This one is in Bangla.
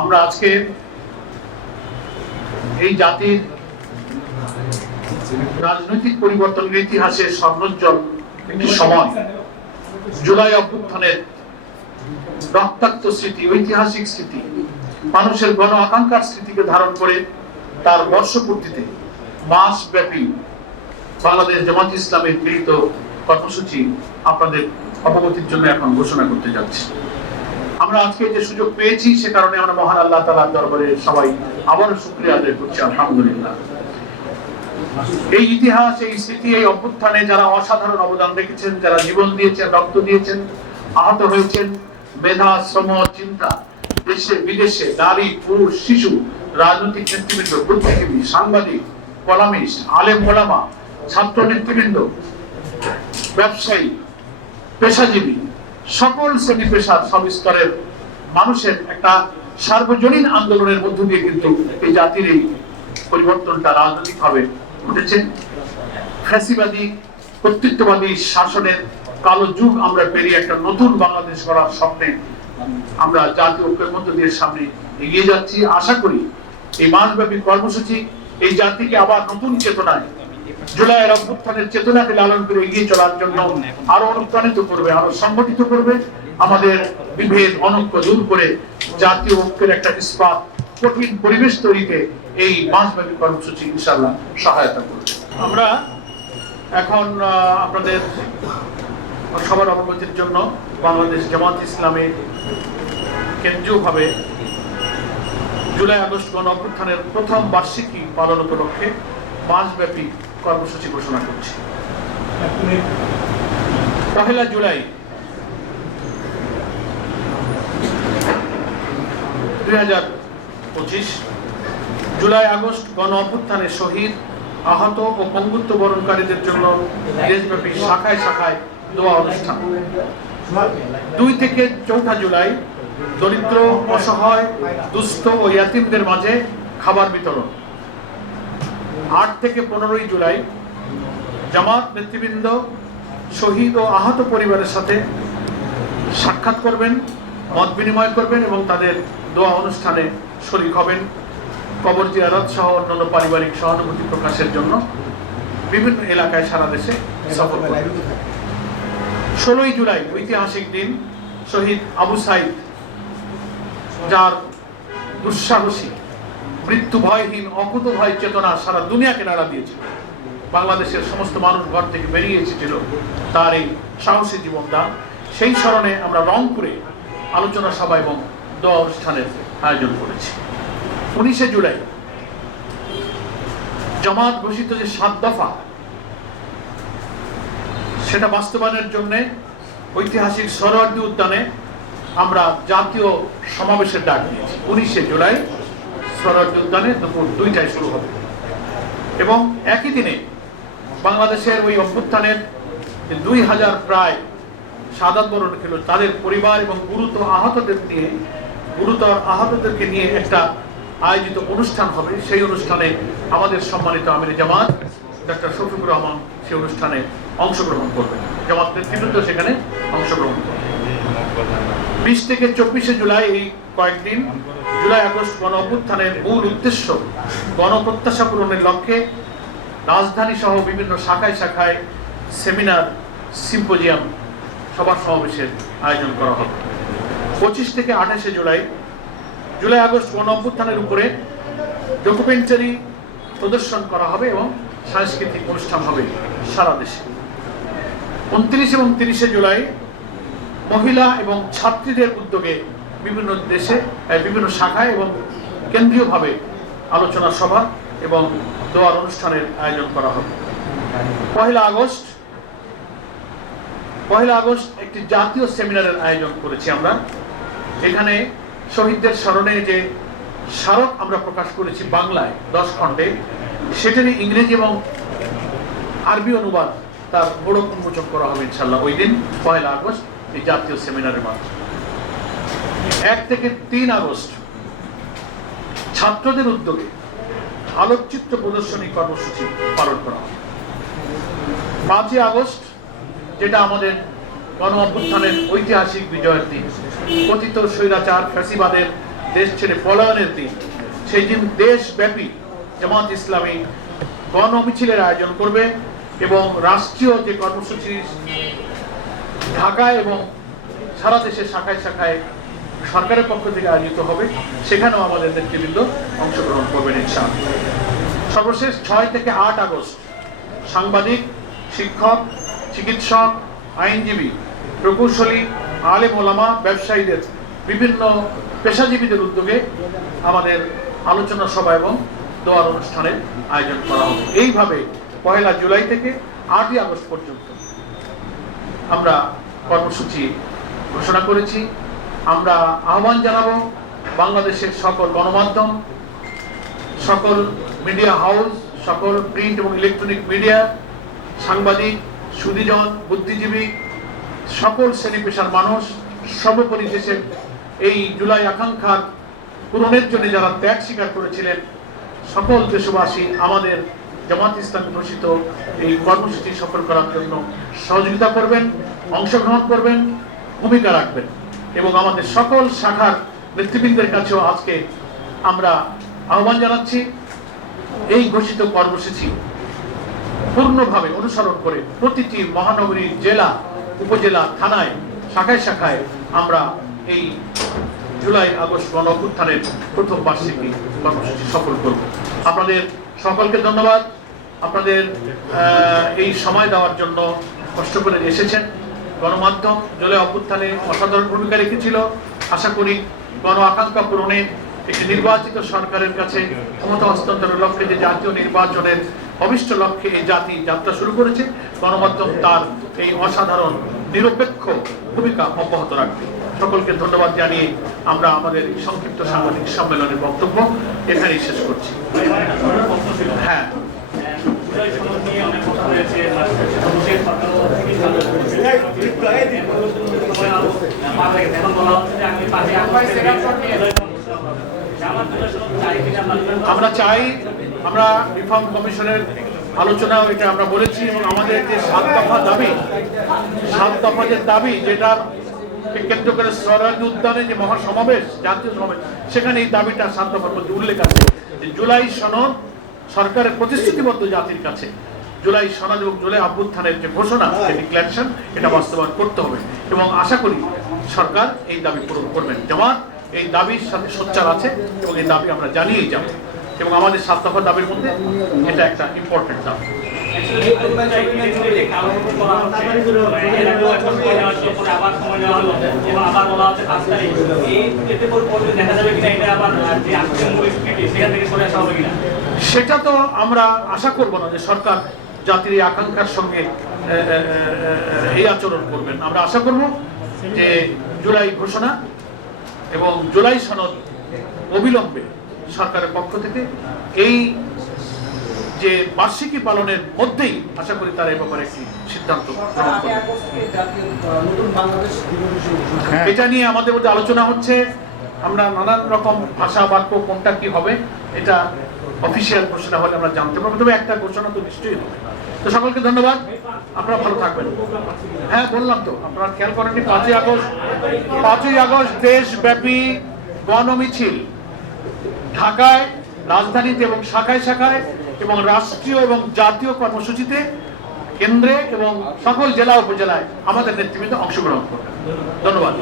আমরা আজকে এই জাতির রাজনৈতিক পরিবর্তনের ইতিহাসের স্বর্ণোজ্জ্বল একটি সময়, জুলাই অভ্যুত্থানের রক্তাক্ত স্মৃতি, ঐতিহাসিক স্মৃতি, মানুষের গণ আকাঙ্ক্ষার স্মৃতিকে ধারণ করে তার বর্ষপূর্তিতে মাস ব্যাপী বাংলাদেশ জামাত ইসলামের গৃহীত কর্মসূচি আপনাদের অবগতির জন্য এখন ঘোষণা করতে যাচ্ছি। আমরা আজকে যে সুযোগ পেয়েছি, সে কারণে আমরা মহান আল্লাহ তালার দরবারে সবাই আবারও শুক্রিয়া আদায় করছি, আলহামদুলিল্লাহ। এই ইতিহাস, এই স্মৃতি, এই অভ্যুত্থানে যারা অসাধারণ অবদান রেখেছেন, যারা জীবন দিয়েছেন, রক্ত দিয়েছেন, আহত হয়েছেন, মেধা, শ্রম, চিন্তা, দেশে, বিদেশে, নারী, পুরুষ, শিশু, রাজনৈতিক নেতৃবৃন্দ, বুদ্ধিজীবী, সাংবাদিক, কলামিস্ট, আলেম, ওলামা, ছাত্র নেতৃবৃন্দ, ব্যবসায়ী, পেশাজীবী সকল শ্রেণি পেশার সব স্তরের মানুষের একটা সার্বজনীন আন্দোলনের মধ্য দিয়ে কিন্তু এই জাতির এই পরিবর্তনটা রাজনৈতিকভাবে ঘটেছে। ফ্যাসিবাদী, কর্তৃত্ববাদী শাসনের কালো যুগ আমরা পেরিয়ে একটা নতুন বাংলাদেশ গড়ার স্বপ্নে আমরা জাতীয় ঐক্যের মধ্য দিয়ে সামনে এগিয়ে যাচ্ছি। আশা করি এই মাসব্যাপী কর্মসূচি এই জাতিকে আবার নতুন চেতনায় জুলাইয়ের অভ্যুত্থানের চেতনাকে লালন করে এগিয়ে চলার জন্য আরও অনুপ্রাণিত করবে, আরও সংগঠিত করবে। আমাদের বিভেদ অনৈক্য দূর করে জাতীয় ঐক্যের একটা ইস্পাত, কঠিন পরিবেশ তৈরিতে এই মাসব্যাপী কর্মসূচি ইনশাল্লাহ সহায়তা করবে। আমরা এখন আপনাদের সবার অবগতির জন্য বাংলাদেশ জামাত ইসলামে কেন্দ্রীয়ভাবে জুলাই আগস্ট গণ অভ্যুত্থানের প্রথম বার্ষিকী পালন উপলক্ষে মাসব্যাপী কর্মসূচি ঘোষণা করছি। পহেলা জুলাই দুই হাজার পঁচিশ জুলাই আগস্ট গণ অভ্যুত্থানের শহীদ আহত ও পঙ্গুত্ব বরণকারীদের জন্য দেশব্যাপী শাখায় শাখায় দোয়া অনুষ্ঠান। দুই থেকে চৌঠা জুলাই দরিদ্র অসহায় দুস্থ ও ইয়াতিমদের মাঝে খাবার বিতরণ। আট থেকে পনেরোই জুলাই জামাত নেতৃবৃন্দ, শহীদ ও আহত পরিবারের সাথে সাক্ষাৎ করবেন, মত বিনিময় করবেন এবং তাদের দোয়া অনুষ্ঠানে শরিক হবেন। কবর জিয়ারত সহ অন্যান্য পারিবারিক সহানুভূতি প্রকাশের জন্য বিভিন্ন এলাকায় সারা দেশে সফর ষোলোই জুলাই, ঐতিহাসিক দিন, শহীদ আবু সাইদ, যার দুঃসাহসী মৃত্যু ভয়হীন অকুত ভয় চেতনা সারা দুনিয়াকে নাড়া দিয়েছিল। বাংলাদেশের সমস্ত মানুষ ঘর থেকে বেরিয়ে এসেছিল তার এই সাহসী জীবনদান। সেই স্মরণে আমরা রংপুরে আলোচনা সভা এবং দোয়া অনুষ্ঠানের আয়োজন করেছি। উনিশে জুলাই জামাত ঘোষিত যে সাত দফা, সেটা বাস্তবায়নের জন্যে ঐতিহাসিক সরোয়ার্দী উদ্যানে আমরা জাতীয় সমাবেশের ডাক দিয়েছি। উনিশে জুলাই উদ্যানে দুপুর দুইটায় শুরু হবে। এবং একই দিনে বাংলাদেশের ওই অভ্যুত্থানের দুই হাজার প্রায় বরণ তাদের পরিবার এবং গুরুতর আহতদের নিয়ে, গুরুতর আহতদেরকে নিয়ে একটা আয়োজিত অনুষ্ঠান হবে। সেই অনুষ্ঠানে আমাদের সম্মানিত আমির জামাত ডক্টর শফিকুর রহমান সেই অনুষ্ঠানে অংশগ্রহণ করবেন। জামাত নেতৃবৃন্দ সেখানে অংশগ্রহণ করবে বিশ থেকে চব্বিশে জুলাই এই কয়েকদিন জুলাই আগস্ট গণ অভ্যুত্থানের মূল উদ্দেশ্য গণপ্রত্যাশা পূরণের লক্ষ্যে রাজধানী সহ বিভিন্ন শাখায় শাখায় সেমিনার, সিম্পোজিয়াম, সভা সমাবেশের আয়োজন করা হবে। পঁচিশ থেকে আঠাশে জুলাই জুলাই আগস্ট গণ অভ্যুত্থানের উপরে ডকুমেন্টারি প্রদর্শন করা হবে এবং সাংস্কৃতিক অনুষ্ঠান হবে সারা দেশে। উনত্রিশ এবং তিরিশে জুলাই মহিলা এবং ছাত্রীদের উদ্যোগে বিভিন্ন দেশে বিভিন্ন শাখায় এবং কেন্দ্রীয়ভাবে আলোচনা সভা এবং দোয়ার অনুষ্ঠানের আয়োজন করা হবে। পহেলা আগস্ট পহেলা আগস্ট একটি জাতীয় সেমিনারের আয়োজন করেছি আমরা। এখানে শহীদদের স্মরণে যে স্মারক আমরা প্রকাশ করেছি বাংলায় দশ খণ্ডে, সেটারই ইংরেজি এবং আরবি অনুবাদ তার বড় উন্মোচন করা হবে ইনশাল্লাহ ওই দিন পয়লা আগস্ট, এই জাতীয় সেমিনারের মাধ্যমে। এক থেকে তিন আগস্ট, ছাত্রদের উদ্যোগে আলোকচিত্র প্রদর্শনী কর্মসূচি পালন করা হবে পাঁচই আগস্ট, যেটা আমাদের গণ অভ্যুত্থানের ঐতিহাসিক বিজয়ের দিন, কথিত স্বৈরাচার, ফ্যাসিবাদের দেশ ছেড়ে পলায়নের দিন, সেই দিন দেশব্যাপী জামাত ইসলামী গণ মিছিলের আয়োজন করবে এবং রাষ্ট্রীয় যে কর্মসূচি ঢাকায় এবং সারা দেশের শাখায় শাখায় সরকারের পক্ষ থেকে আয়োজিত হবে, সেখানেও আমাদের নেতৃবৃন্দ অংশগ্রহণ করবেন ইনশাআল্লাহ। সর্বশেষ ছয় থেকে আট আগস্ট সাংবাদিক, শিক্ষক, চিকিৎসক, আইনজীবী, প্রকৌশলী, আলেম ওলামা, ব্যবসায়ীদের বিভিন্ন পেশাজীবীদের উদ্যোগে আমাদের আলোচনা সভা এবং দোয়ার অনুষ্ঠানের আয়োজন করা হবে। এইভাবে পয়লা জুলাই থেকে আটই আগস্ট পর্যন্ত আমরা কর্মসূচি ঘোষণা করেছি। আমরা আহ্বান জানাব বাংলাদেশের সকল গণমাধ্যম, সকল মিডিয়া হাউস, সকল প্রিন্ট এবং ইলেকট্রনিক মিডিয়া, সাংবাদিক সুদীজন বুদ্ধিজীবী, সকল শ্রেণি পেশার মানুষ, সর্বোপরি দেশের এই জুলাই আকাঙ্ক্ষার পূরণের জন্য যারা ত্যাগ স্বীকার করেছিলেন, সকল দেশবাসী আমাদের জামাত ইসলাম ঘোষিত এই কর্মসূচি সফল করার জন্য সহযোগিতা করবেন, অংশগ্রহণ করবেন, ভূমিকা রাখবেন। এবং আমাদের সকল শাখার নেতৃবৃন্দের কাছেও আজকে আমরা আহ্বান জানাচ্ছি। এই ঘোষিত কর্মসূচি পূর্ণভাবে অনুসরণ করে প্রতিটি মহানগরীর জেলা, উপজেলা, থানায়, শাখায় শাখায় আমরা এই জুলাই আগস্ট গণ অভ্যুত্থানের প্রথম বার্ষিকী কর্মসূচি সফল করব। আপনাদের সকলকে ধন্যবাদ। আপনাদের এই সময় দেওয়ার জন্য কষ্ট করে এসেছেন। গণমাধ্যম জুলাই অভ্যুত্থানে অসাধারণ ভূমিকা রেখেছিল। আশা করি গণ আকাঙ্ক্ষা পূরণে একটি নির্বাচিত সরকারের কাছে ক্ষমতা হস্তান্তরের লক্ষ্যে যে জাতীয় নির্বাচনের অভিষ্ট লক্ষ্যে এই জাতি যাত্রা শুরু করেছে, গণমাধ্যম তার এই অসাধারণ, নিরপেক্ষ ভূমিকা অব্যাহত রাখবে। সকলকে ধন্যবাদ জানিয়ে আমরা আমাদের সংক্ষিপ্ত সাংবাদিক সম্মেলনের বক্তব্য এখানেই শেষ করছি। হ্যাঁ। আমরা চাই, আমরা রিফর্ম কমিশনের আলোচনা এটা আমরা বলেছি এবং আমাদের যে সাত দফা দাবি, সাত দফা যে দাবি যেটা কেন্দ্র করে স্বরাজ উদ্যানে যে মহাসমাবেশ, জাতীয় সমাবেশ, সেখানে এই দাবিটা সাত দফার মধ্যে উল্লেখ আছে। জুলাই সনদ সরকারের প্রতিশ্রুতিবদ্ধ জাতির কাছে। জুলাই সনদ এবং জুলাই অভ্যুত্থানের যে ঘোষণা যে ডিক্লারেশন এটা বাস্তবায়ন করতে হবে। এবং আশা করি সরকার এই দাবি পূরণ করবেন। জামাত এই দাবির সাথে সোচ্চার আছে এবং এই দাবি আমরা জানিয়েই যাব। এবং আমাদের সাত দফার দাবির মধ্যে এটা একটা ইম্পর্টেন্ট দাবি। সেটা তো আমরা আশা করব না যে সরকার জাতির এই আকাঙ্ক্ষার সঙ্গে এই আচরণ করবেন। আমরা আশা করব যে জুলাই ঘোষণা এবং জুলাই সনদ অবিলম্বে সরকারের পক্ষ থেকে এই যে বার্ষিকী পালনের মধ্যেই আশা করি তারা এই ব্যাপারে একটি সিদ্ধান্ত গ্রহণ করবে। হ্যাঁ। এটা নিয়ে আমাদের মধ্যে আলোচনা হচ্ছে। আমরা নানান রকম ভাষা বাক্য কোনটা কি হবে এটা অফিসিয়াল ঘোষণা হলে আমরা জানতে পারব, তবে একটা ঘোষণা তো নিশ্চয়ই হবে। তো সকলকে ধন্যবাদ। আপনারা ভালো থাকবেন। হ্যাঁ বললাম তো, আপনারা খেয়াল করেননি, পাঁচই আগস্ট পাঁচই আগস্ট দেশব্যাপী গণমিছিল। ঢাকায়, রাজধানীতে এবং শাখায় শাখায় এবং রাষ্ট্রীয় এবং জাতীয় কর্মসূচিতে কেন্দ্রে এবং সকল জেলা, উপজেলায় আমাদের নেতৃবৃন্দ অংশগ্রহণ করবেন। ধন্যবাদ।